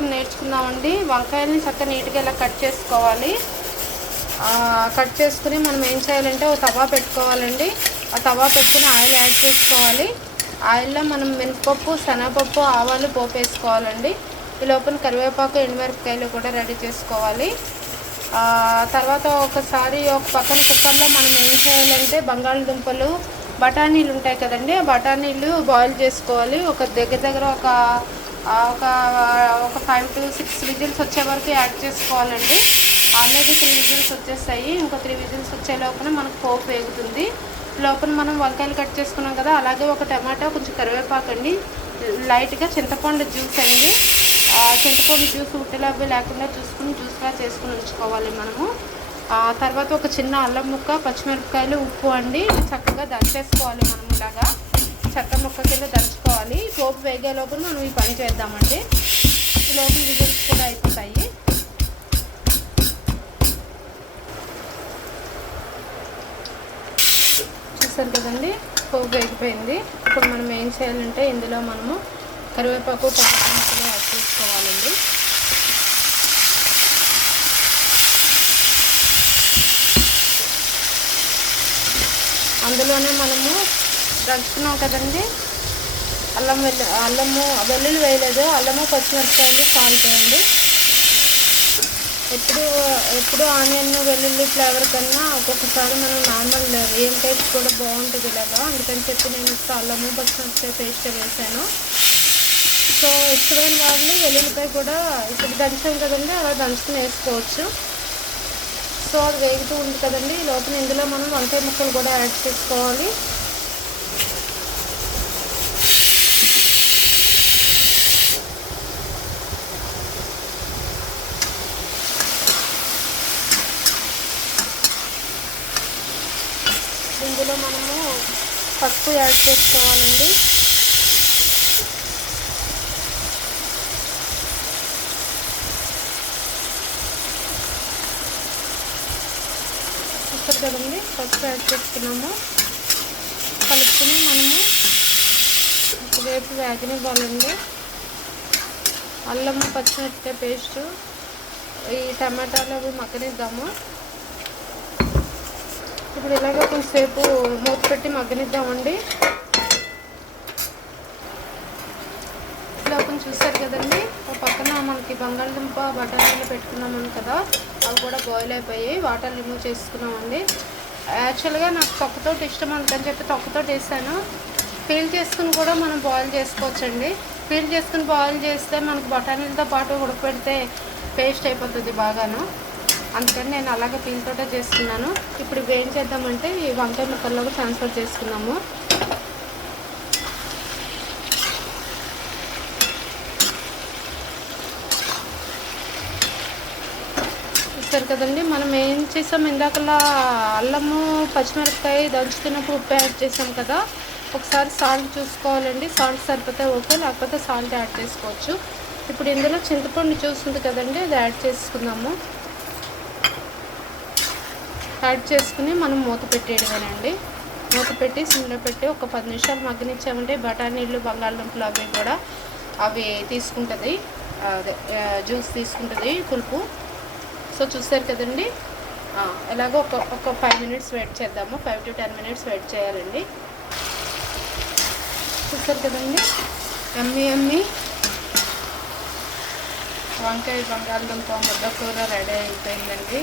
నేర్చుకుందామండి. వంకాయలని చక్కగా నీట్గా ఇలా కట్ చేసుకోవాలి. కట్ చేసుకుని మనం ఏం చేయాలంటే ఒక తవా పెట్టుకోవాలండి. ఆ తవా పెట్టుకుని ఆయిల్ యాడ్ చేసుకోవాలి. ఆయిల్లో మనం మినపప్పు శనగపప్పు ఆవాలు పోపు వేసుకోవాలండి ఈ లోపల కరివేపాకు ఎండుమిరపకాయలు కూడా రెడీ చేసుకోవాలి. తర్వాత ఒకసారి ఒక పక్కన కుక్కర్లో మనం ఏం చేయాలంటే బంగాళదుంపలు బఠానీలు ఉంటాయి కదండి. ఆ బఠానీలు బాయిల్ చేసుకోవాలి. ఒక దగ్గర దగ్గర ఒక ఒక ఒక ఫైవ్ టు సిక్స్ విజిల్స్ వచ్చే వరకు యాడ్ చేసుకోవాలండి. ఆల్రెడీ త్రీ విజిల్స్ వచ్చేస్తాయి ఇంకో త్రీ విజిల్స్ వచ్చే లోపల మనకు పోపు వేగుతుంది. లోపల మనం వంకాయలు కట్ చేసుకున్నాం కదా అలాగే ఒక టమాటా కొంచెం కరివేపాకు అండి. లైట్గా చింతపండు జ్యూస్ అండి. చింతపండు జ్యూస్ ఉట్టెలవి లేకుండా చూసుకుని జ్యూస్గా చేసుకుని ఉంచుకోవాలి మనము. తర్వాత ఒక చిన్న అల్లం ముక్క పచ్చిమిరపకాయలు ఉప్పు అండి. చక్కగా దంచేసుకోవాలి మనం ఇలాగా. చెక్క ముక్క కింద దంచుకోవాలి పోపు వేగే లోపల మనం ఈ పని చేద్దామండి. ఈ లోపల విజిల్స్ కూడా అయిపోతాయి. చూసారు కదండి? పోపు వేగిపోయింది. ఇప్పుడు మనం ఏం చేయాలంటే ఇందులో మనము కరివేపాకు టమాటా ముక్కలు యాడ్ చేసుకోవాలండి. అందులోనే మనము దంచుకున్నాం కదండి. అల్లం వెల్లు అల్లము వెల్లుల్లి వేయలేదు. అల్లము పచ్చిమిరపకాయలు కాలుతాయండి అండి. ఎప్పుడు ఎప్పుడు ఆనియన్ వెల్లుల్లి ఫ్లేవర్ కన్నా ఒక్కొక్కసారి మనం నార్మల్ ఏం టేస్ట్ కూడా బాగుంటుంది ఇలాగా. అందుకని చెప్పి నేను అల్లము పచ్చిమిరపకాయ పేస్ట్ వేసాను. సో ఇష్టమైన వాళ్ళు వెల్లుల్లిపాయ కూడా ఇప్పుడు దంచాం కదండి. అలా దంచుకుని వేసుకోవచ్చు. సో అది వేగుతూ ఉంది కదండి. లోపల ఇందులో మనం వంకాయ ముక్కలు కూడా యాడ్ చేసుకోవాలి. ఇందులో మనము పసుపు యాడ్ చేసుకోవాలండి. ఇక్కడ కదండి పసుపు యాడ్ చేసుకున్నాము. కలుపుకుని మనము ఒకవైపు వేగనివ్వాలండి. అల్లం పచ్చిమిరపకాయ పేస్ట్ ఈ టమాటాలు అవి మగ్గనిద్దాము. ఇప్పుడు ఇలాగ కొంచెంసేపు మూత పెట్టి మగ్గనిద్దామండి. ఇలా కొంచెం చూసారు కదండి ఒక పక్కన మనకి బంగాళదుంప బఠానీలు పెట్టుకున్నాము కదా అవి కూడా బాయిల్ అయిపోయాయి. వాటర్ రిమూవ్ చేసుకున్నామండి. యాక్చువల్గా నాకు తొక్కతో ఇష్టం అందుకని చెప్పి తొక్కతో వేసాను. పీల్ చేసుకుని కూడా మనం బాయిల్ చేసుకోవచ్చండి. పీల్ చేసుకుని బాయిల్ చేస్తే మనకు బఠానీలతో పాటు ఉడకపెడితే పేస్ట్ అయిపోతుంది బాగాను. అందుకని నేను అలాగే పీల్తోటే చేసుకున్నాను ఇప్పుడు ఇవి ఏం చేద్దామంటే ఈ వంకాయ ముక్కల్లోకి ట్రాన్స్ఫర్ చేసుకున్నాము. చూస్తారు కదండి మనం ఏం చేసాం? ఇందాకలా అల్లము పచ్చిమిరపకాయ దంచుతున్నప్పుడు ఉప్పు యాడ్ చేసాం కదా. ఒకసారి సాల్ట్ చూసుకోవాలండి. సాల్ట్ సరిపోతే ఓకే లేకపోతే సాల్ట్ యాడ్ చేసుకోవచ్చు. ఇప్పుడు ఇందులో చింతపండు చూస్తుంది కదండి అది యాడ్ చేసుకుందాము. యాడ్ చేసుకుని మనం మూత పెట్టేయడమేనండి. మూత పెట్టి సిమ్లో పెట్టి ఒక పది నిమిషాలు మగ్గనిచ్చామంటే బఠానీళ్ళు బంగాళదుంపలు అవి కూడా అవి తీసుకుంటుంది. అదే జ్యూస్ తీసుకుంటుంది పులుపు. సో చూసారు కదండి? ఎలాగో ఒక ఒక ఫైవ్ మినిట్స్ వెయిట్ చేద్దాము. Five to ten minutes wait చేయాలండి. చూసారు కదండి? ఎమ్మి ఎమ్మి. వంకాయ బంగాళదుంప ముద్ద కూర రెడీ అయిపోయిందండి.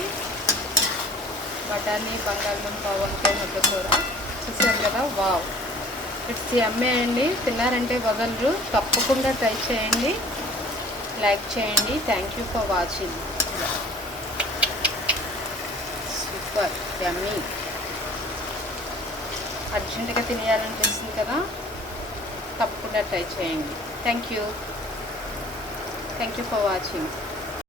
బఠానీ బంగాళదుంప వంకాయ ముద్దకూర చూసారు కదా? వావ్. ఇట్స్ అమ్మే అండి తిన్నారంటే వదలరు. తప్పకుండా ట్రై చేయండి. లైక్ చేయండి. Thank you for watching super yummy అర్జెంటుగా తినేయాలనిపిస్తుంది కదా? తప్పకుండా ట్రై చేయండి. Thank you thank you for watching